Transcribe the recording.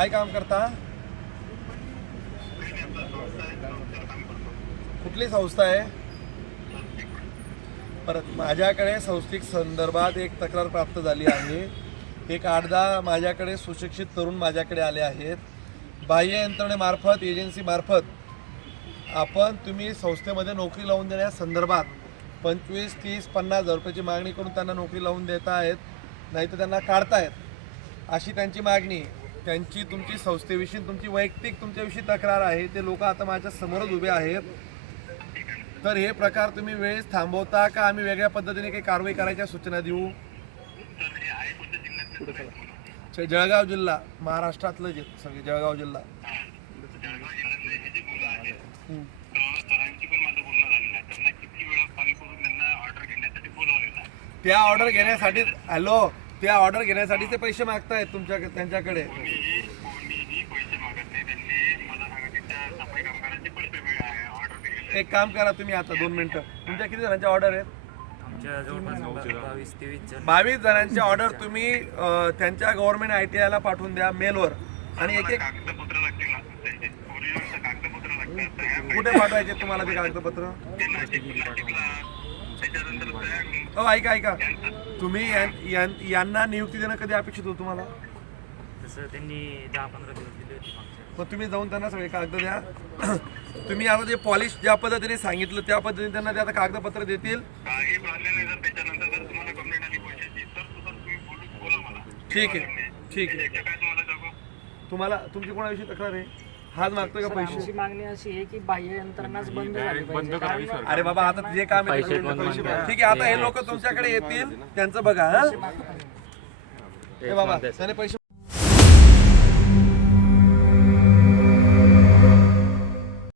काय काम करता? कुठली संस्था आहे? परत माझ्याकडे संस्थिक संदर्भात एक तक्रार प्राप्त झाली आहे. एक आठ दहा माझ्याकडे सुशिक्षित तरुण माझ्याकडे आले आहेत. बाह्य यंत्रणेमार्फत एजन्सीमार्फत आपण तुम्ही संस्थेमध्ये नोकरी लावून देण्या संदर्भात पंचवीस तीस पन्नास हजार रुपयाची मागणी करून त्यांना नोकरी लावून देत आहेत नाहीतर त्यांना काढतायत. अशी त्यांची मागणी. त्यांची तुमची संस्थेविषयी तुमची वैयक्तिक तुमच्याविषयी तक्रार आहे ते लोक आता माझ्या समोरच उभे आहेत. तर हे प्रकार तुम्ही वेळेस थांबवता का? आम्ही वेगळ्या पद्धतीने काही कारवाई करायच्या सूचना देऊ? जळगाव जिल्हा महाराष्ट्रातलं जे सगळे जळगाव जिल्हा. त्या ऑर्डर घेण्यासाठी हॅलो त्या ऑर्डर घेण्यासाठी ते पैसे मागतायत तुमच्या त्यांच्याकडे. कोणीही कोणीही पैसे मागत नाही त्यांनी मला सांगा की त्या सफाई कामगारांचे पैसे ऑर्डर दिलेले एक काम करा तुम्ही आता दोन मिनिटं. तुमच्या किती जणांच्या ऑर्डर आहेत? बावीस तेवीस जण. बावीस जणांची ऑर्डर तुम्ही त्यांच्या गव्हर्नमेंट आय टी आयला पाठवून द्या मेलवर आणि एक एक कुठे पाठवायचे तुम्हाला ते कागदपत्र? हो ऐका ऐका. तुम्ही यांना नियुक्ती देणं कधी अपेक्षित होतं तुम्हाला? तसं त्यांनी दहा पंधरा दिवस दिले होते मग तुम्ही जाऊन त्यांना सगळे कागद द्या. तुम्ही आता जे पॉलिश ज्या पद्धतीने सांगितलं त्या पद्धतीने त्यांना ते आता कागदपत्र देतील. ठीक आहे ठीक आहे. तुम्हाला तुमची कोणाविषयी तक्रार आहे? हाच मागतोय का पैसे? आमची मागणी अशी आहे की बाह्य यंत्रणाच बंद झाली पाहिजे. कारण अरे बाबा आता जे काम आहे ते पैसे भरा. ठीक आहे आता हे लोक तुमच्याकडे येतील त्यांचं बघा हा? हे बाबा त्याने पैसे